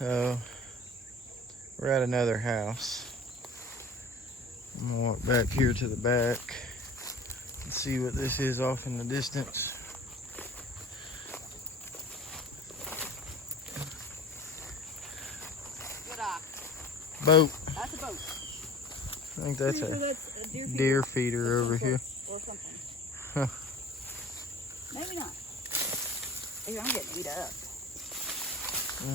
So we're at another house. I'm gonna walk back here to the back and see what this is off in the distance. Good eye. Boat. That's a boat. I think that's a deer feeder over here. Or something. Huh. Maybe not. Hey, I'm getting beat up.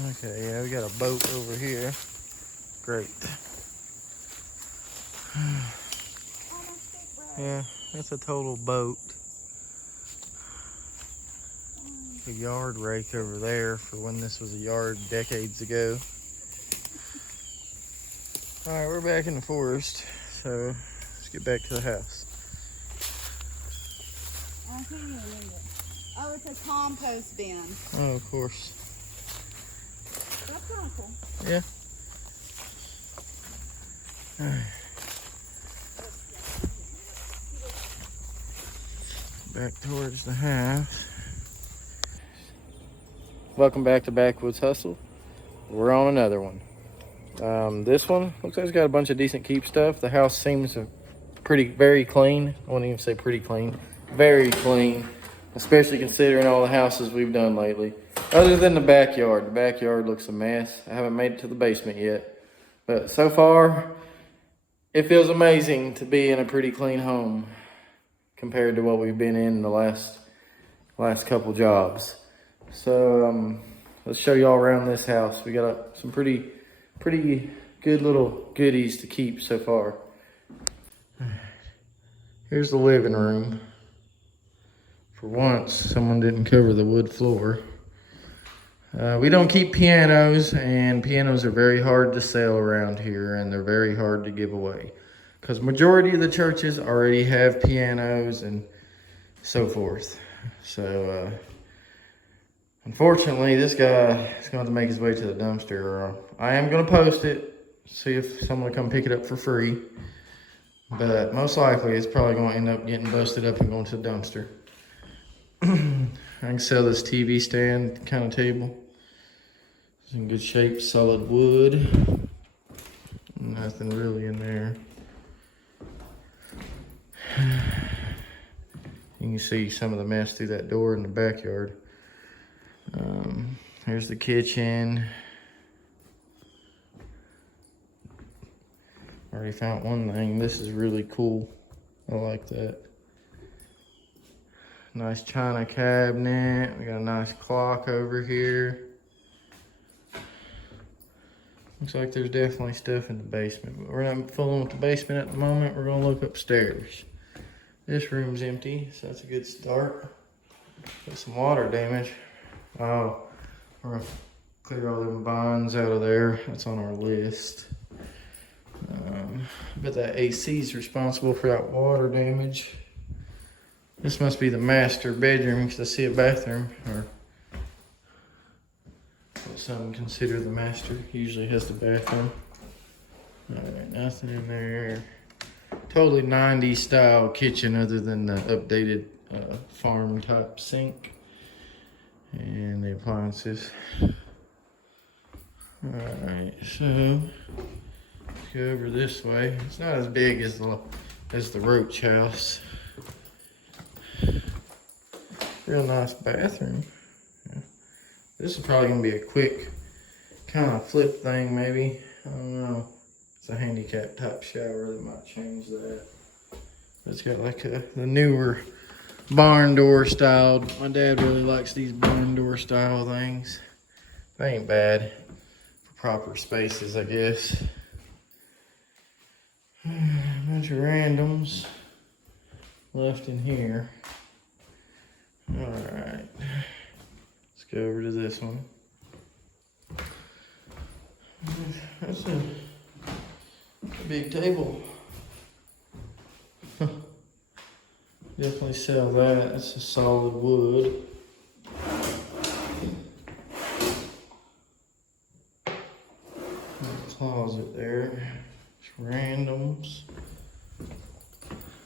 Okay, yeah, we got a boat over here. Great. Yeah, that's a total boat. A yard rake over there for when this was a yard decades ago. Alright, we're back in the forest, so let's get back to the house. I can't even remember. Oh, it's a compost bin. Oh, of course. That's kind of cool. Yeah. Back towards the house. Welcome back to Backwoods Hustle. We're on another one. This one looks like it's got a bunch of decent keep stuff. The house seems very clean. I wouldn't even say pretty clean. Very clean, especially considering all the houses we've done lately. Other than the backyard. The backyard looks a mess. I haven't made it to the basement yet. But so far, it feels amazing to be in a pretty clean home compared to what we've been in the last couple jobs. So let's show y'all around this house. We got some pretty good little goodies to keep so far. Here's the living room. For once, someone didn't cover the wood floor. We don't keep pianos, and pianos are very hard to sell around here, and they're very hard to give away. Because majority of the churches already have pianos and so forth. So, unfortunately, this guy is going to have to make his way to the dumpster. I am going to post it, see if someone will come pick it up for free. But most likely, it's probably going to end up getting busted up and going to the dumpster. I can sell this TV stand kind of table. It's in good shape, solid wood. Nothing really in there. You can see some of the mess through that door in the backyard. Here's the kitchen. Already found one thing. This is really cool. I like that. Nice china cabinet. We got a nice clock over here. Looks like there's definitely stuff in the basement, but we're not fooling with the basement at the moment. We're gonna look upstairs. This room's empty, so that's a good start. Got some water damage. Oh, we're gonna clear all them vines out of there. That's on our list. But that AC is responsible for that water damage. This must be the master bedroom because I see a bathroom, or what some consider the master. Usually has the bathroom. Alright, nothing in there. Totally 90s style kitchen other than the updated farm type sink. And the appliances. Alright, so let's go over this way. It's not as big as the Roach house. Real nice bathroom. Yeah. This is probably gonna be a quick kind of flip thing, maybe. I don't know. It's a handicap type shower. They might change that. It's got like the newer barn door style. My dad really likes these barn door style things. They ain't bad for proper spaces, I guess. A bunch of randoms left in here. Alright, let's go over to this one. That's a big table. Definitely sell that. That's a solid wood. Closet there. It's randoms.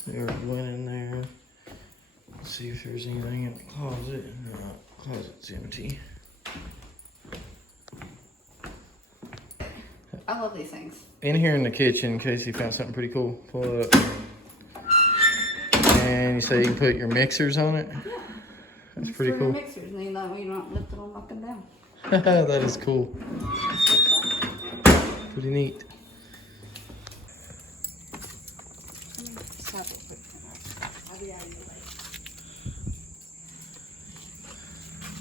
There's one in there. Let's see if there's anything in the closet. No, closet's empty. I love these things. In here in the kitchen, Casey found something pretty cool. Pull it up. And you say you can put your mixers on it? Yeah. That's Just pretty throw cool. your mixers, and you know you're not lifting them up and down. That is cool. Pretty neat. Stop it. I'll be out of your way.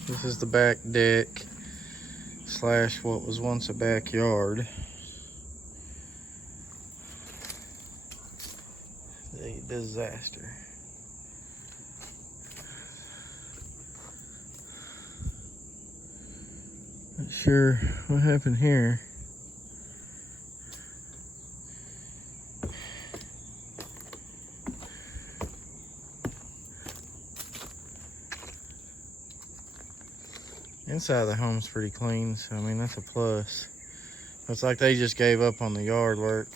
This is the back deck slash what was once a backyard. A disaster. Not sure what happened here. Inside of the home's pretty clean, so I mean that's a plus. Looks like they just gave up on the yard work.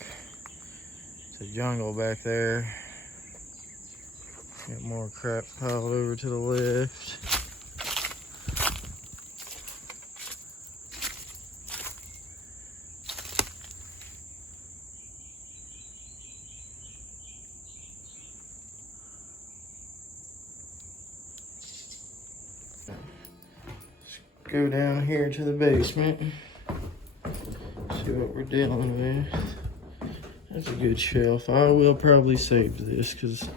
It's a jungle back there. Got more crap piled over to the left. Go down here to the basement. See what we're dealing with. That's a good shelf. I will probably save this because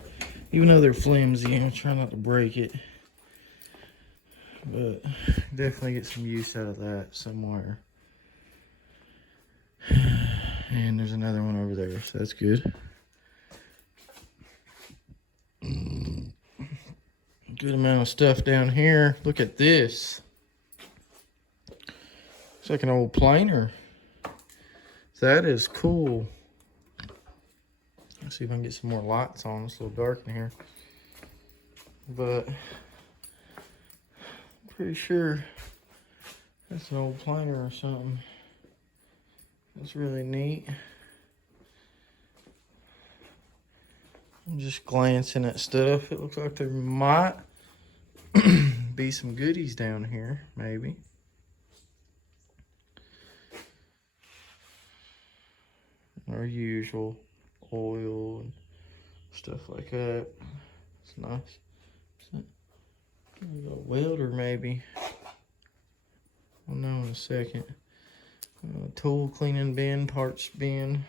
even though they're flimsy, I'm trying not to break it. But definitely get some use out of that somewhere. And there's another one over there, so that's good. Good amount of stuff down here. Look at this. It's like an old planer. That is cool. Let's see if I can get some more lights on. It's a little dark in here. But I'm pretty sure that's an old planer or something. That's really neat. I'm just glancing at stuff. It looks like there might be some goodies down here, maybe. Our usual oil and stuff like that. It's nice. A welder maybe. We'll know in a second. Tool cleaning bin, parts bin.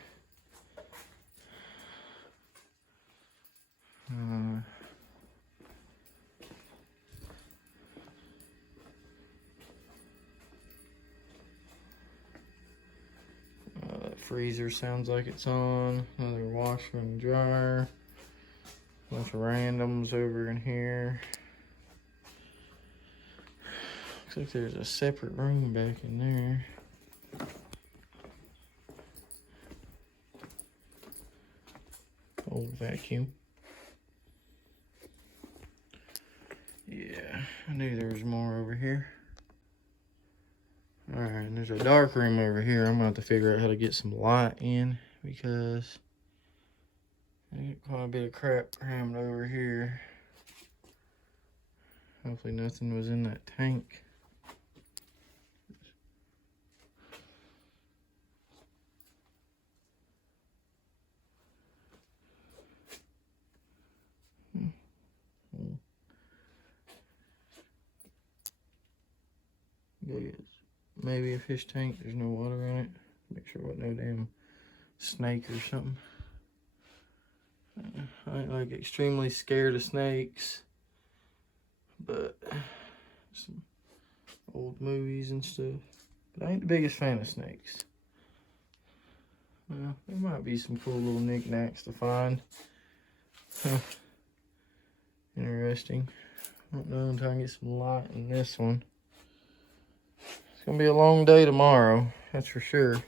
That freezer sounds like it's on. Another washer and dryer. Bunch of randoms over in here. Looks like there's a separate room back in there. Old vacuum. Yeah, I knew there was more over here. Alright, and there's a dark room over here. I'm gonna have to figure out how to get some light in because I got quite a bit of crap crammed over here. Hopefully nothing was in that tank. Yes. Maybe a fish tank. There's no water in it. Make sure it wasn't no damn snake or something. I ain't like extremely scared of snakes, but some old movies and stuff. But I ain't the biggest fan of snakes. Well, there might be some cool little knickknacks to find. Interesting. I don't know until I get some light in this one. It's gonna be a long day tomorrow, that's for sure.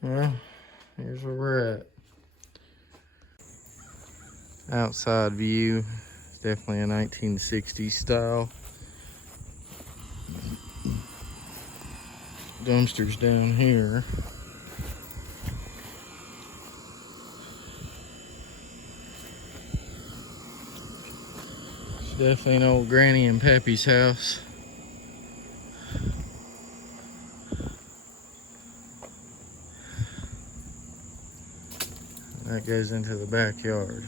Well, here's where we're at. Outside view, it's definitely a 1960s style. Dumpsters down here. Definitely an old Granny and Pappy's house. That goes into the backyard.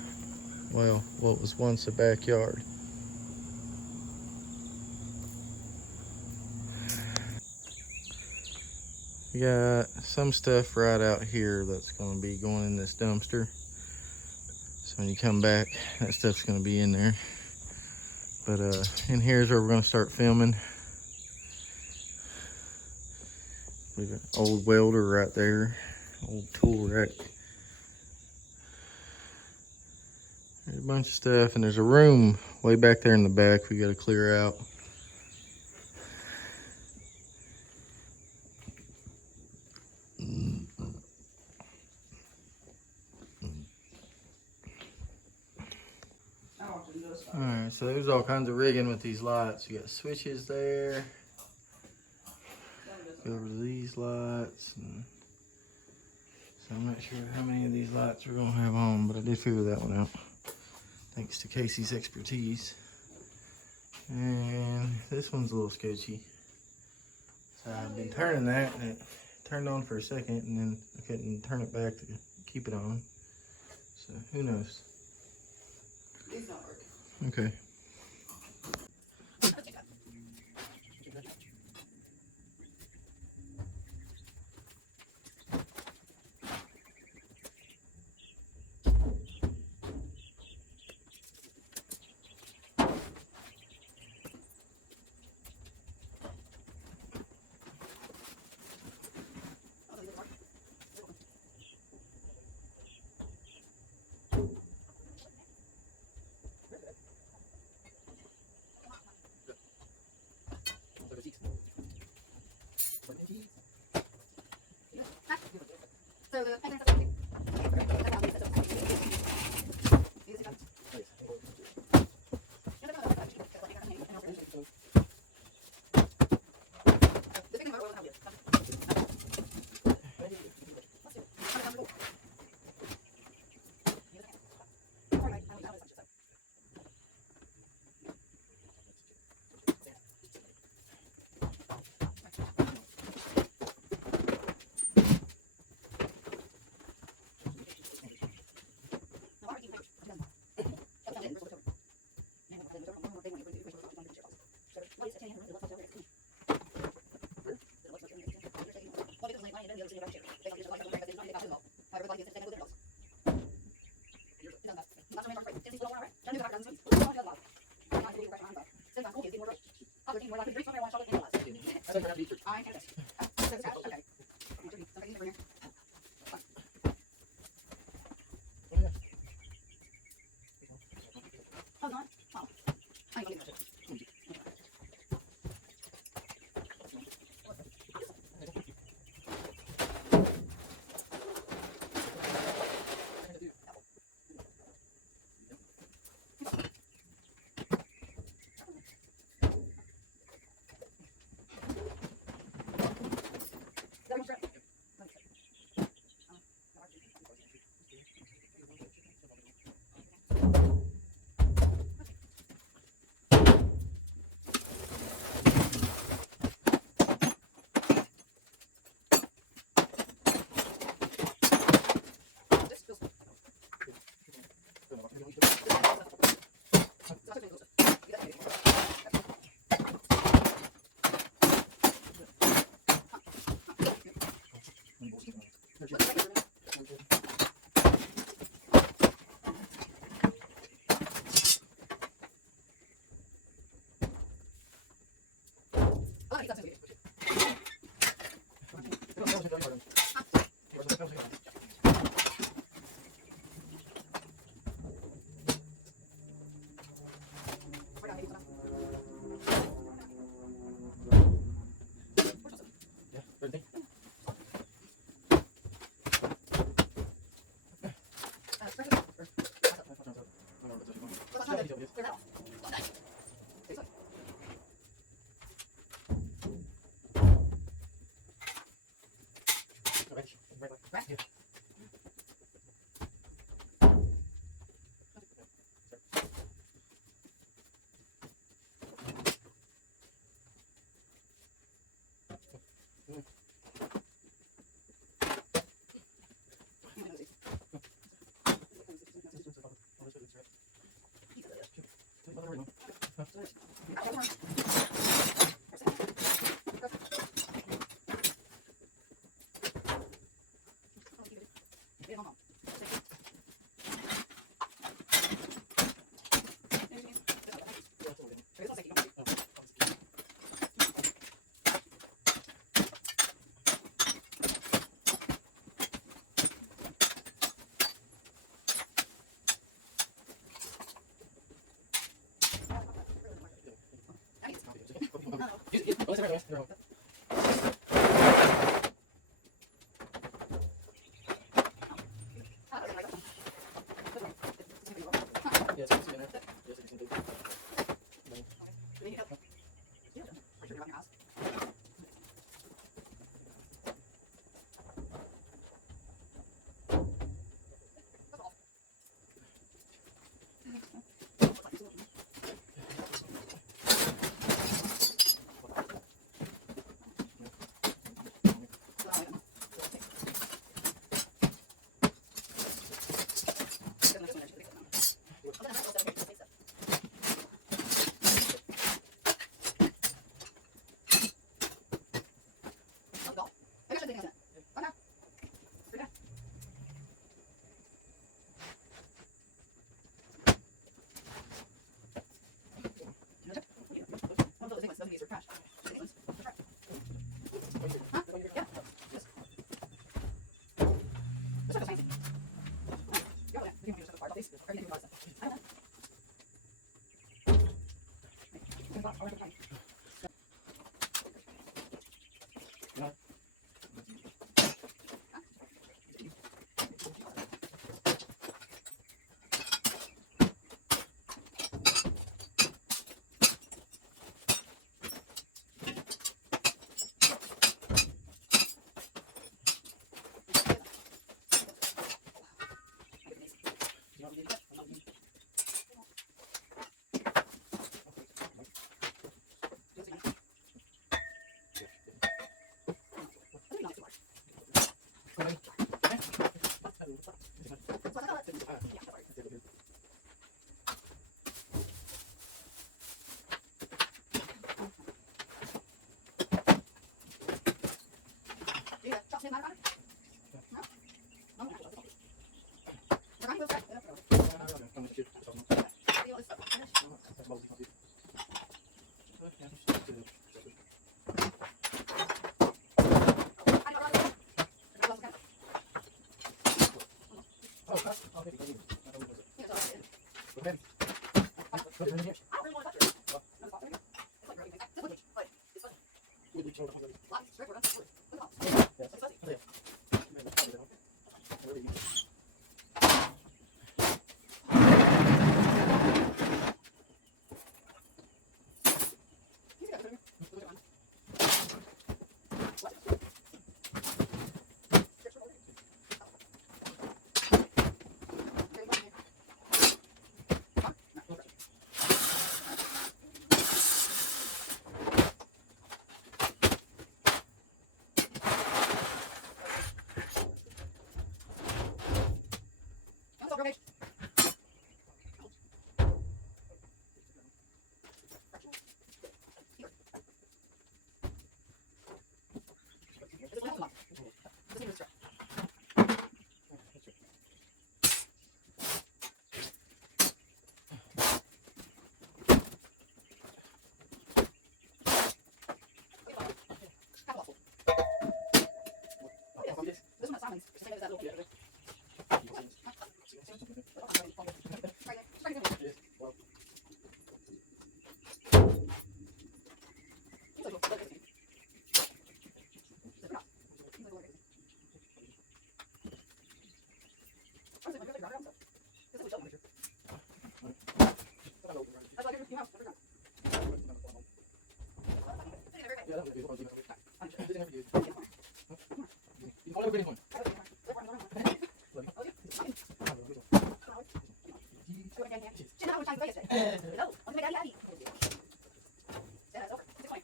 Well, what was once a backyard. We got some stuff right out here that's going to be going in this dumpster. So when you come back, that stuff's going to be in there. But in here is where we're going to start filming. We got an old welder right there, old tool rack. There's a bunch of stuff, and there's a room way back there in the back we got to clear out. Alright, so there's all kinds of rigging with these lights. You got switches there. Go over to these lights. And so I'm not sure how many of these lights we're going to have on, but I did figure that one out. Thanks to Casey's expertise. And this one's a little sketchy. So I've been turning that, and it turned on for a second, and then I couldn't turn it back to keep it on. So who knows? It's not working. Okay. So the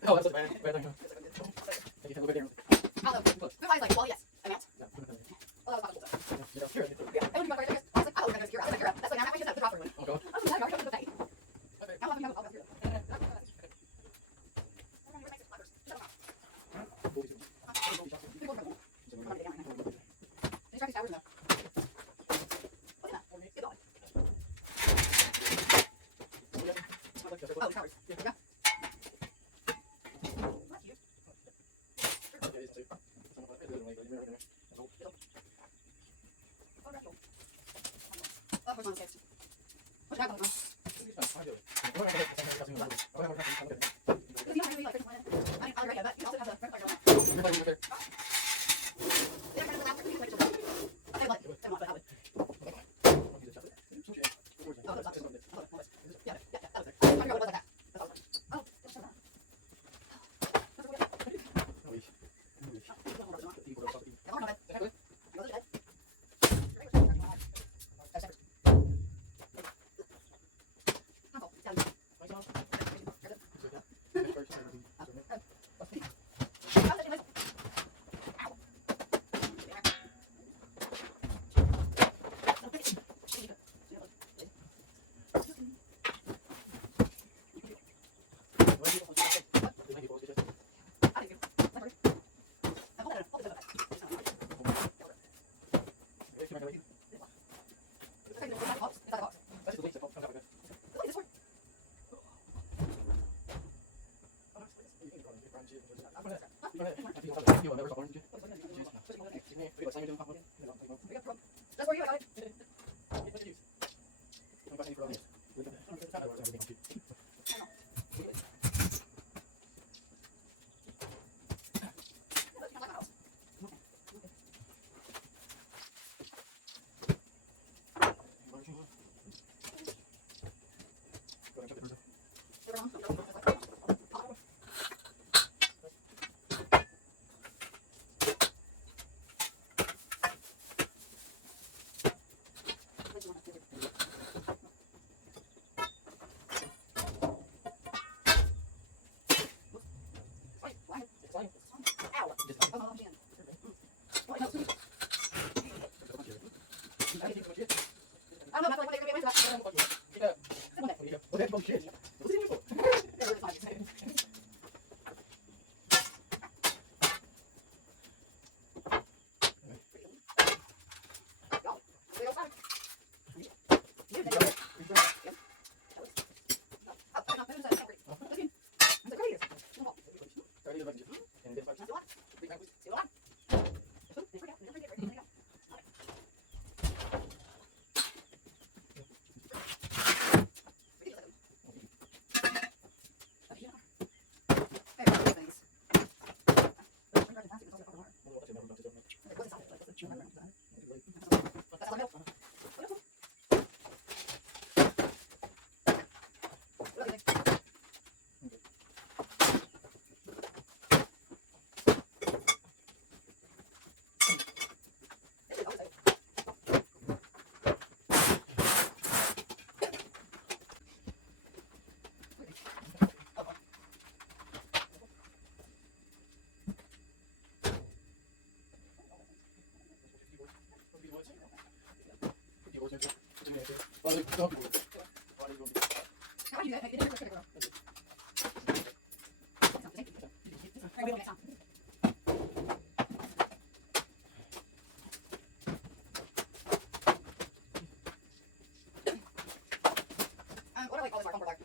Oh, that's bad. Bad thing. Take a look at there. Oh, God. Where's mine, kids? What's that going on? Because you don't really like Christmas one. I mean, I'll read it, but you also have the regular one. They're kind of after you, like, okay, what? Don't want, but I would. Oh, those options. Yeah, that was it. I forgot what it was like that. That's all. Oh, that's so bad. That's what we got. Come on, no, bud. You go to bed. Uncle, tell me. That's where you got it. I don't know, that's like what they're going to be into that. What do I call this? Our comfort bag.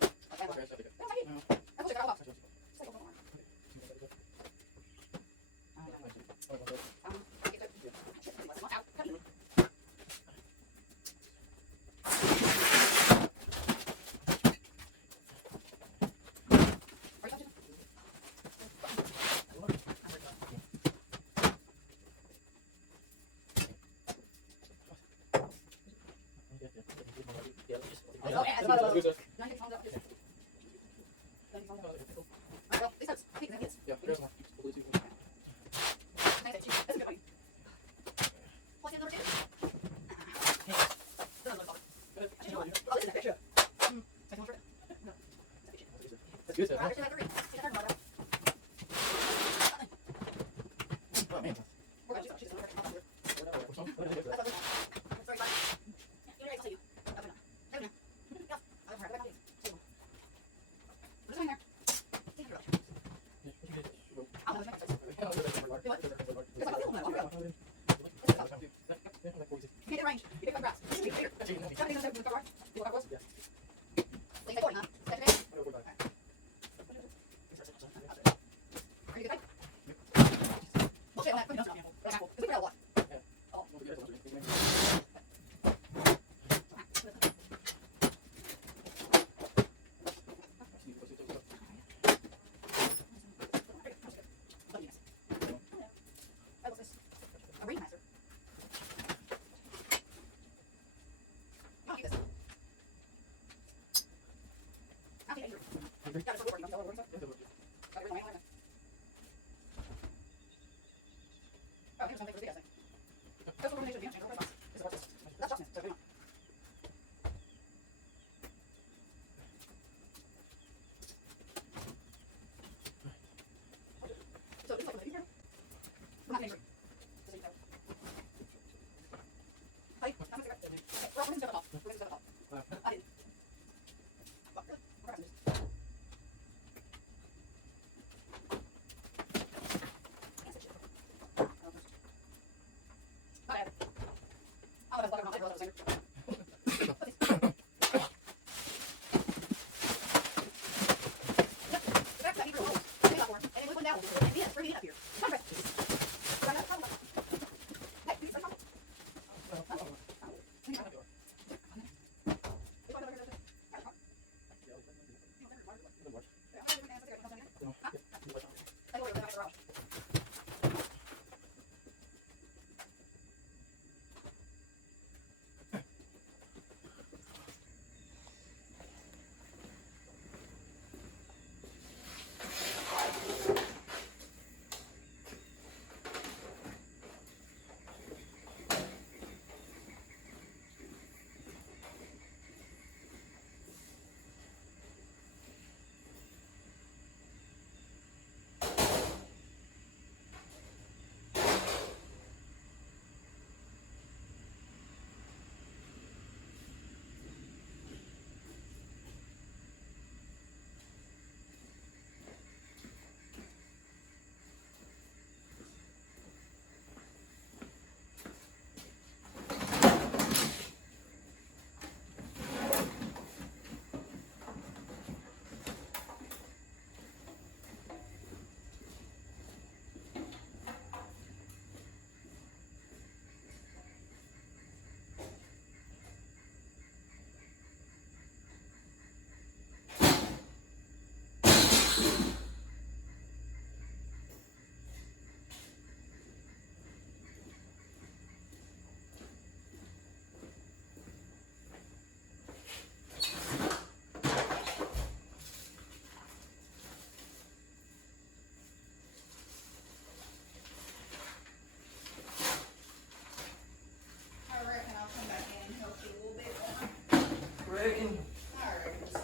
reckon. I reckon so.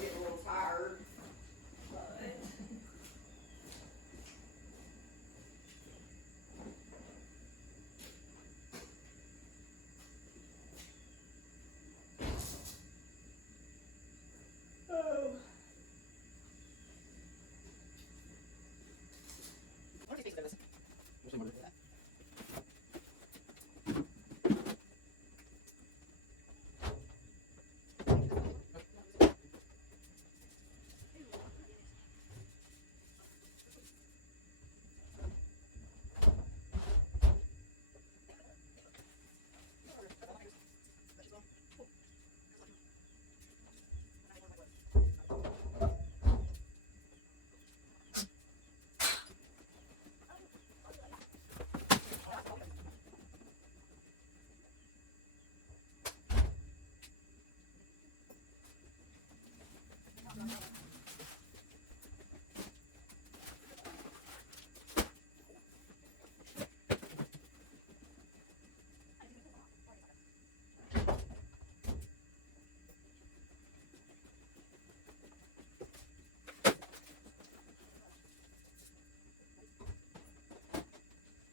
Getting a little tired. But oh. What do you think of this?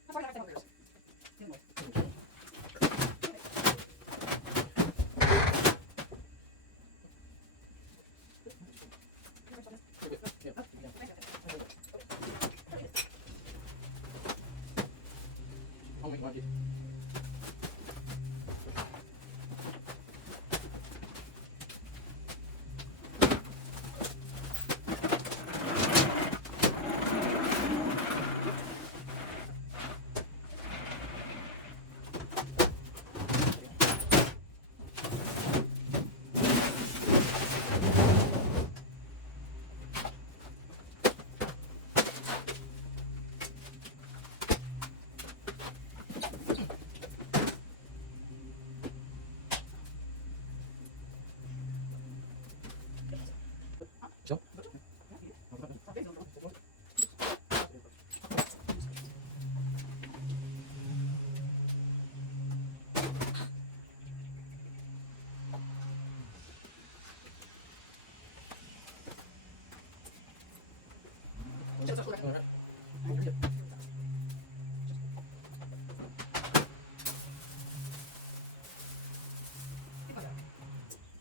How far do you have to go?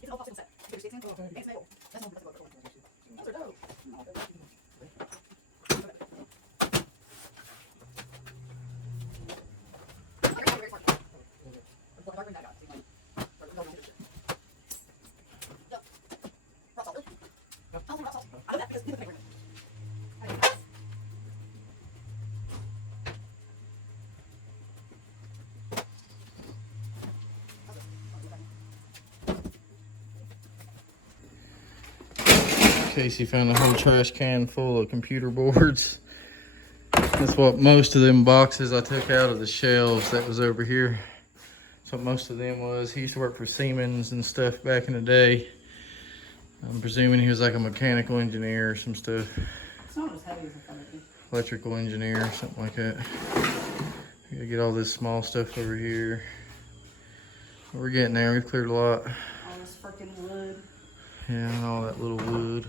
It's all possible set. There's 16. Thanks, Mabel. That's all. Those are dope. Casey found a whole trash can full of computer boards. That's what most of them boxes I took out of the shelves that was over here. That's what most of them was. He used to work for Siemens and stuff back in the day. I'm presuming he was like a mechanical engineer or some stuff. It's not as heavy as I thought it'd be. Electrical engineer or something like that. We gotta get all this small stuff over here. We're getting there. We've cleared a lot. All this freaking wood. Yeah, and all that little wood.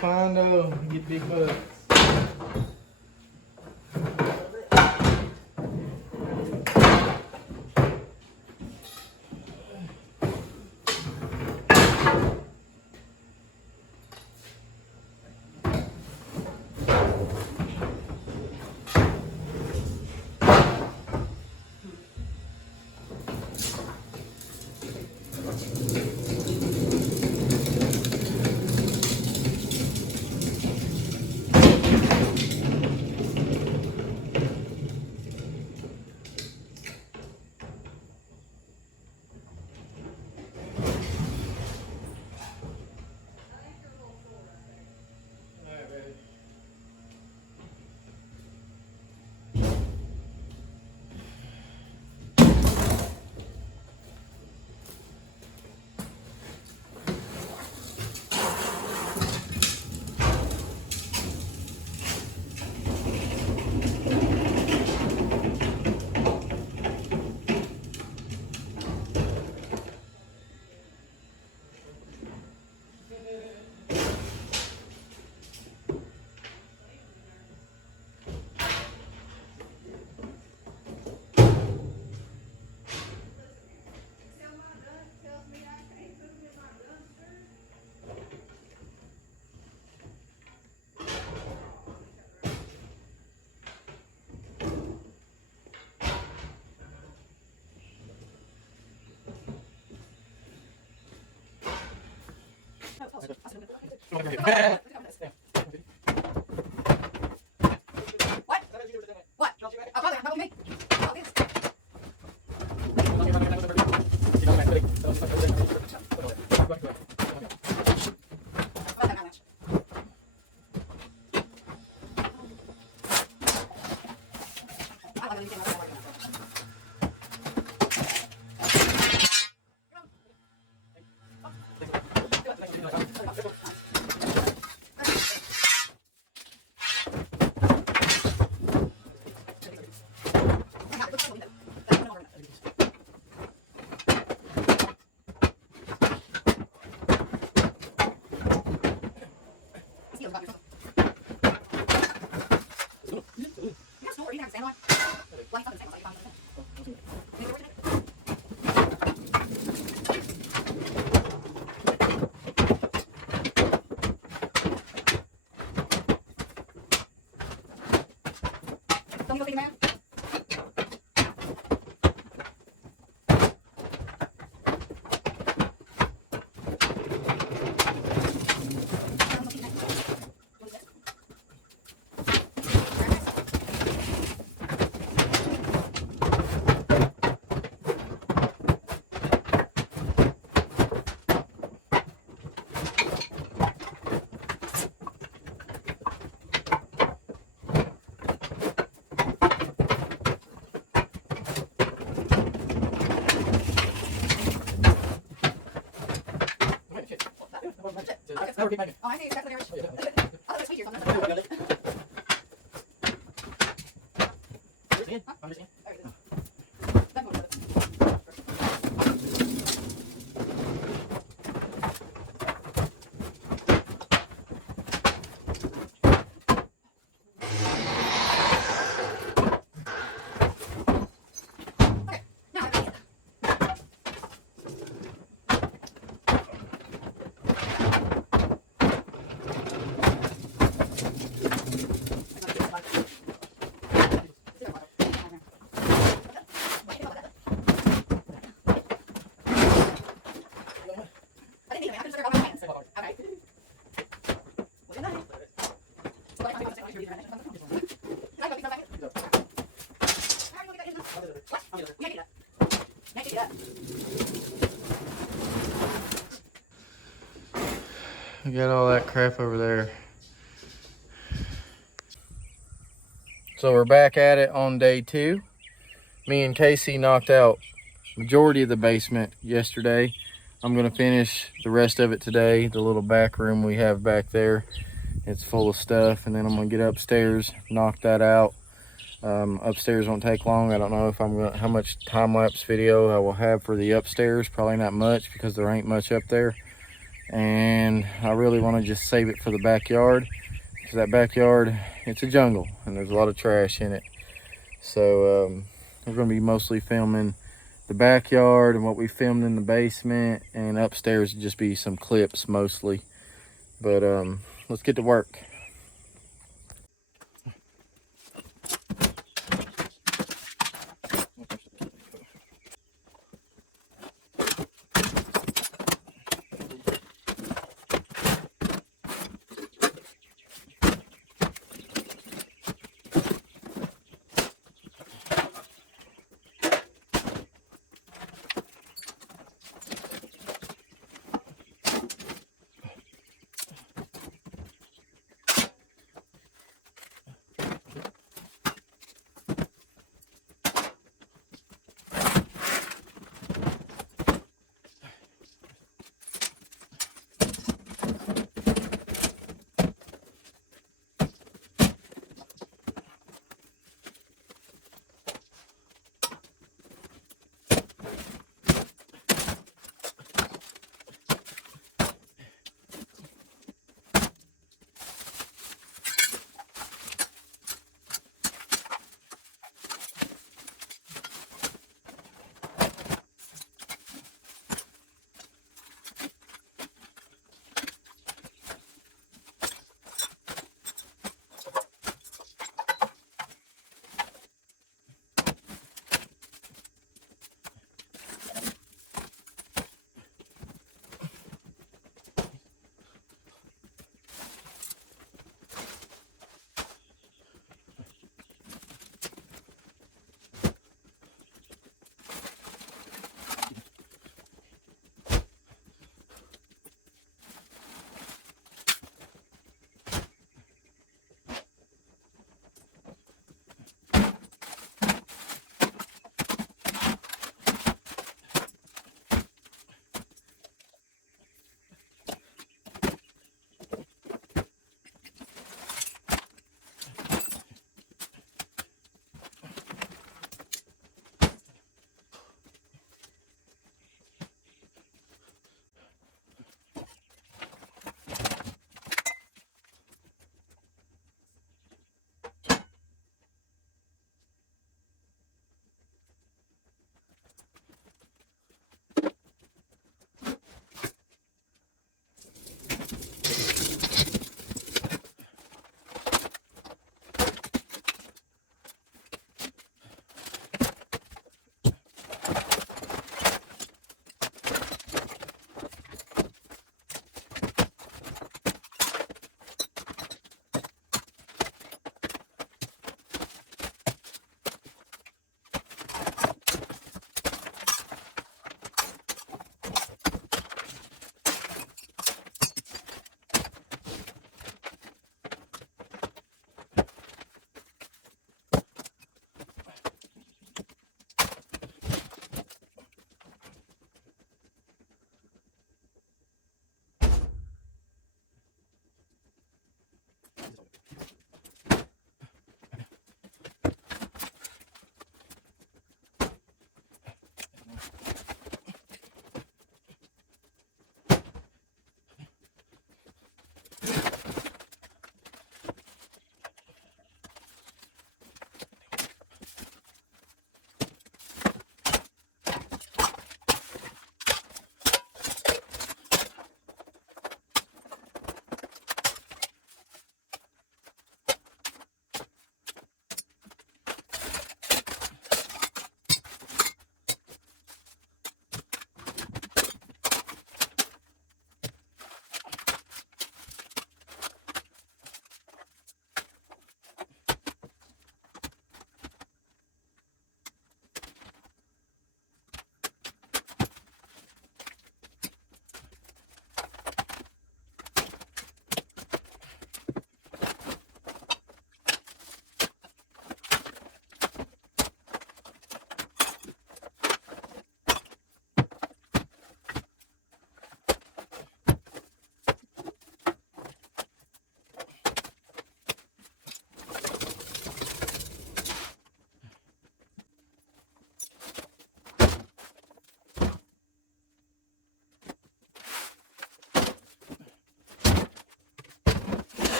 find though, get big bugs. What? What? Oh, brother, how about me? Oh, this. Don't you go feed him out? Oh, I see exactly what you're. I thought it was sweet or something. Huh? There it is. That one. Okay, now I got it. We got all that crap over there. So we're back at it on day 2. Me and Casey knocked out majority of the basement yesterday. I'm gonna finish the rest of it today. The little back room we have back there, it's full of stuff, and then I'm gonna get upstairs, knock that out. Upstairs won't take long. I don't know if how much time-lapse video I will have for the upstairs. Probably not much because there ain't much up there. and I really want to just save it for the backyard, because that backyard, it's a jungle and there's a lot of trash in it. So we're going to be mostly filming the backyard and what we filmed in the basement, and upstairs just be some clips mostly. But let's get to work.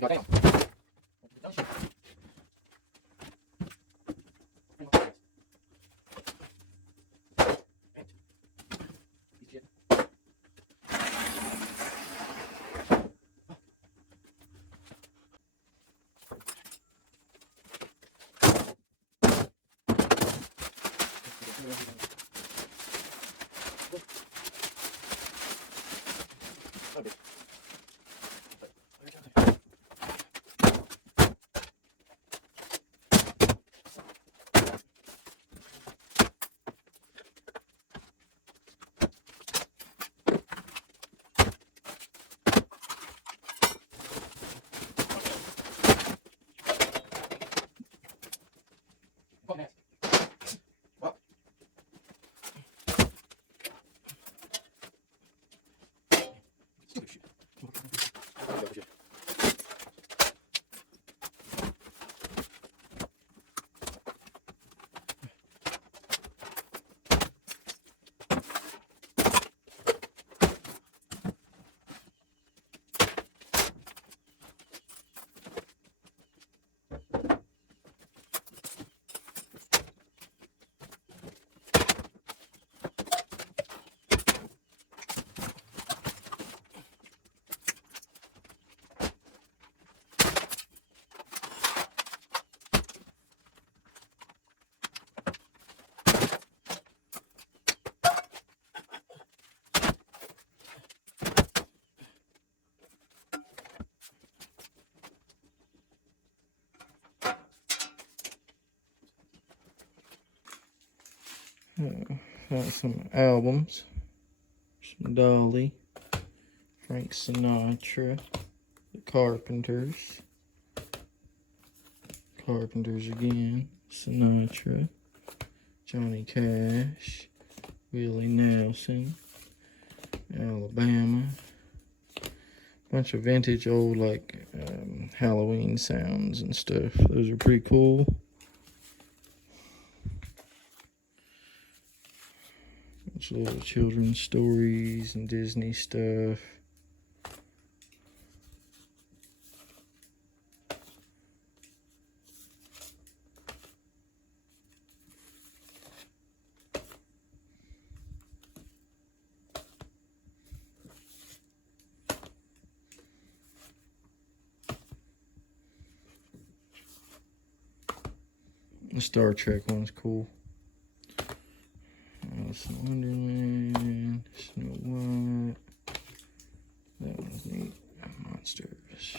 Goddamn. Got some albums. Some Dolly. Frank Sinatra. The Carpenters. Carpenters again. Sinatra. Johnny Cash. Willie Nelson. Alabama. Bunch of vintage old like Halloween sounds and stuff. Those are pretty cool. Bunch of little children's stories and Disney stuff. The Star Trek one's cool. Alice in Wonderland, Snow White. That one's neat. Monsters.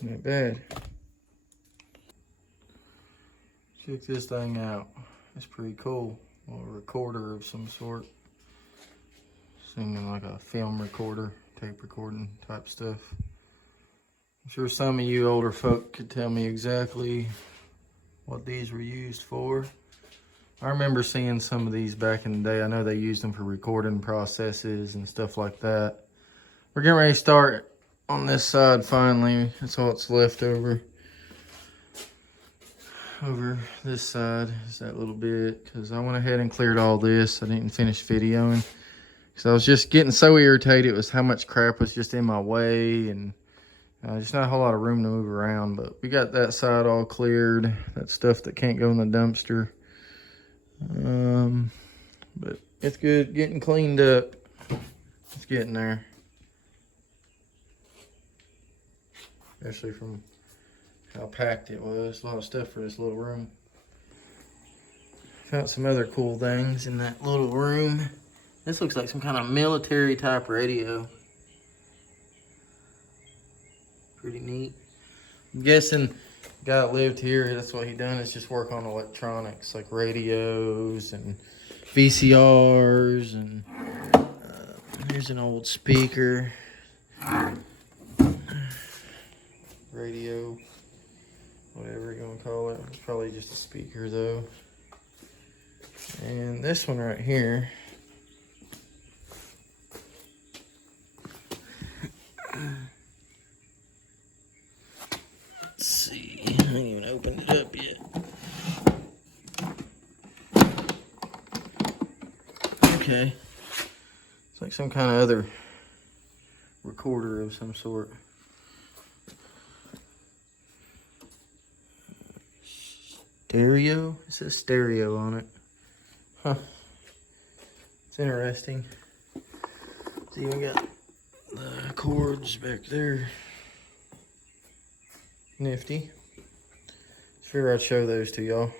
Not bad. Check this thing out. It's pretty cool. A little recorder of some sort. Seeming like a film recorder, tape recording type stuff. I'm sure some of you older folk could tell me exactly what these were used for. I remember seeing some of these back in the day. I know they used them for recording processes and stuff like that. We're getting ready to start on this side finally. That's all that's left over. Over this side is that little bit, because I went ahead and cleared all this. I didn't finish videoing because I was just getting so irritated with how much crap was just in my way, and just not a whole lot of room to move around. But we got that side all cleared. That stuff that can't go in the dumpster. But it's good getting cleaned up. It's getting there. Especially from how packed it was. A lot of stuff for this little room. Found some other cool things in that little room. This looks like some kind of military type radio. Pretty neat. I'm guessing the guy that lived here, that's what he done, is just work on electronics like radios and VCRs, and here's an old speaker. Radio, whatever you want to call it. It's probably just a speaker though. And this one right here, let's see, I haven't even opened it up yet. Okay, it's like some kind of other recorder of some sort. Stereo? It says stereo on it. Huh. It's interesting. It's even got the cords back there. Nifty. Figured I'd show those to y'all.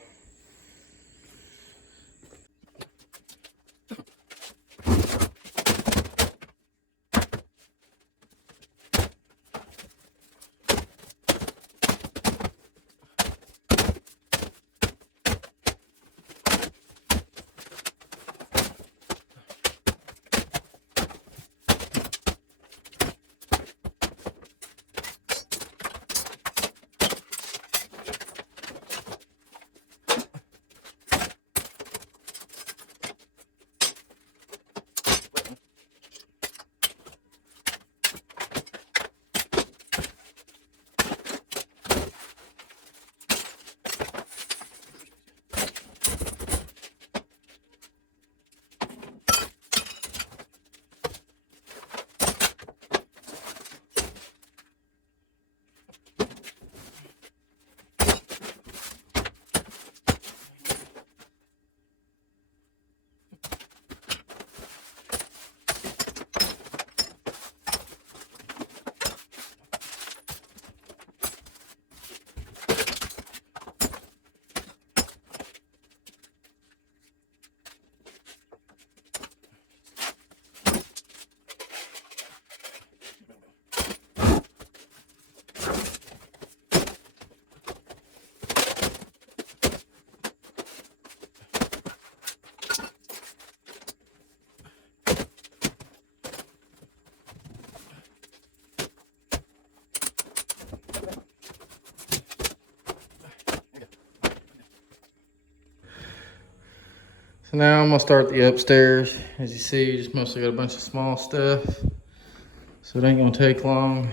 So now I'm gonna start the upstairs. As you see, just mostly got a bunch of small stuff. So it ain't gonna take long.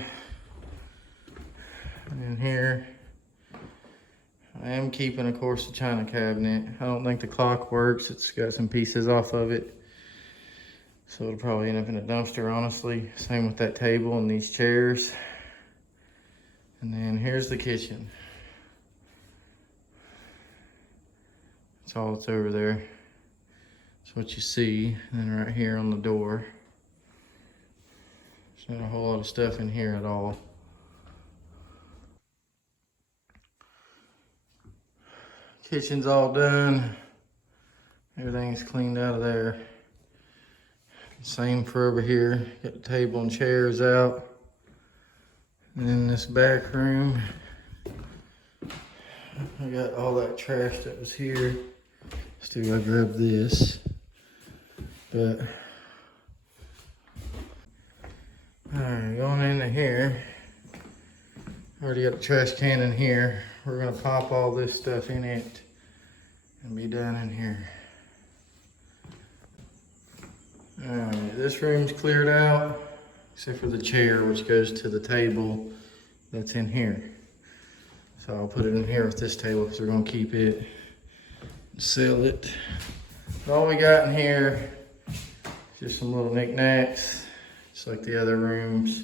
In here, I am keeping, of course, the china cabinet. I don't think the clock works. It's got some pieces off of it. So it'll probably end up in a dumpster, honestly. Same with that table and these chairs. And then here's the kitchen. That's all that's over there. That's what you see. And then right here on the door. There's not a whole lot of stuff in here at all. Kitchen's all done. Everything's cleaned out of there. Same for over here. Got the table and chairs out. And then this back room, I got all that trash that was here. Still gotta grab this. But alright, going into here. Already got a trash can in here. We're gonna pop all this stuff in it and be done in here. Alright, this room's cleared out, except for the chair, which goes to the table that's in here. So I'll put it in here with this table because we're gonna keep it and sell it. But all we got in here is just some little knickknacks, just like the other rooms.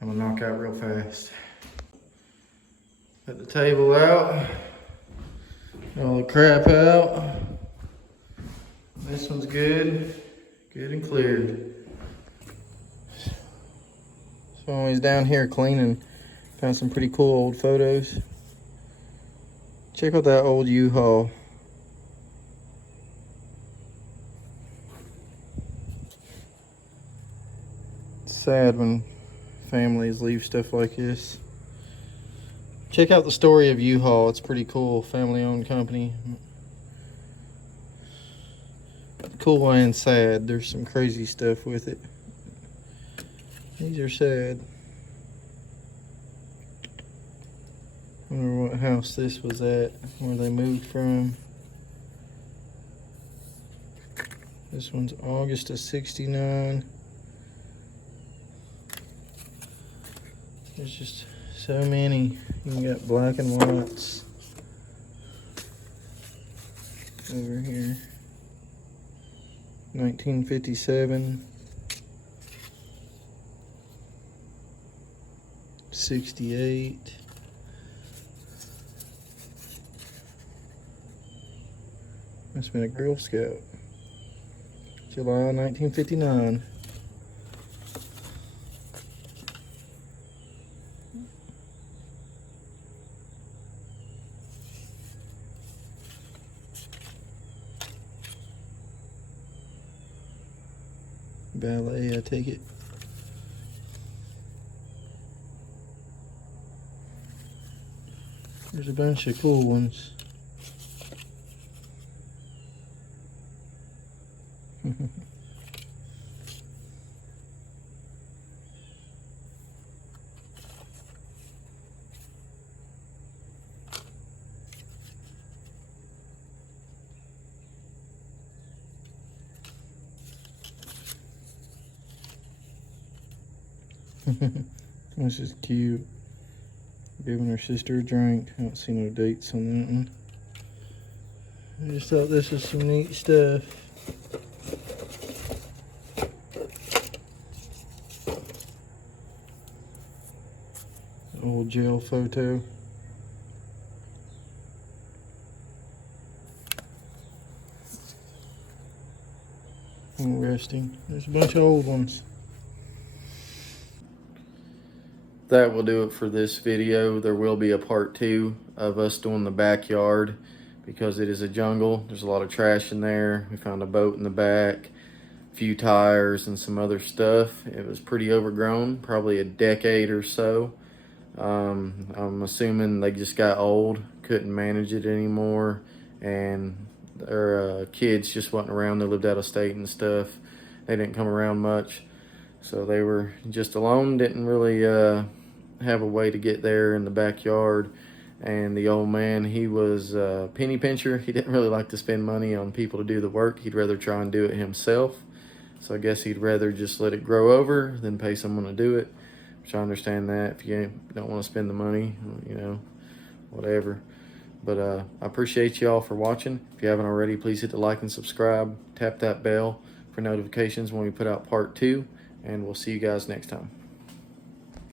I'm gonna knock out real fast. Got the table out, got all the crap out. This one's good and cleared. So when he's down here cleaning, found some pretty cool old photos. Check out that old U-Haul. It's sad when families leave stuff like this. Check out the story of U-Haul. It's pretty cool. Family-owned company. Cool and sad. There's some crazy stuff with it. These are sad. I wonder what house this was at, where they moved from. This one's August of '69. There's just so many. You got black and whites over here. 1957. 1968. Must have been a Girl Scout. July 1959. Ballet, I take it. There's a bunch of cool ones. This is cute. Giving her sister a drink. I don't see no dates on that one. I just thought this was some neat stuff. Old jail photo. Interesting. There's a bunch of old ones. That will do it for this video. There will be a part 2 of us doing the backyard because it is a jungle. There's a lot of trash in there. We found a boat in the back, a few tires, and some other stuff. It was pretty overgrown, probably a decade or so. I'm assuming they just got old, couldn't manage it anymore, and their kids just wasn't around. They lived out of state and stuff. They didn't come around much. So they were just alone, didn't really have a way to get there in the backyard. And the old man, he was a penny pincher. He didn't really like to spend money on people to do the work. He'd rather try and do it himself. So I guess he'd rather just let it grow over than pay someone to do it. Which I understand that. If you don't want to spend the money, you know, whatever. But I appreciate y'all for watching. If you haven't already, please hit the like and subscribe. Tap that bell for notifications when we put out part 2. And we'll see you guys next time.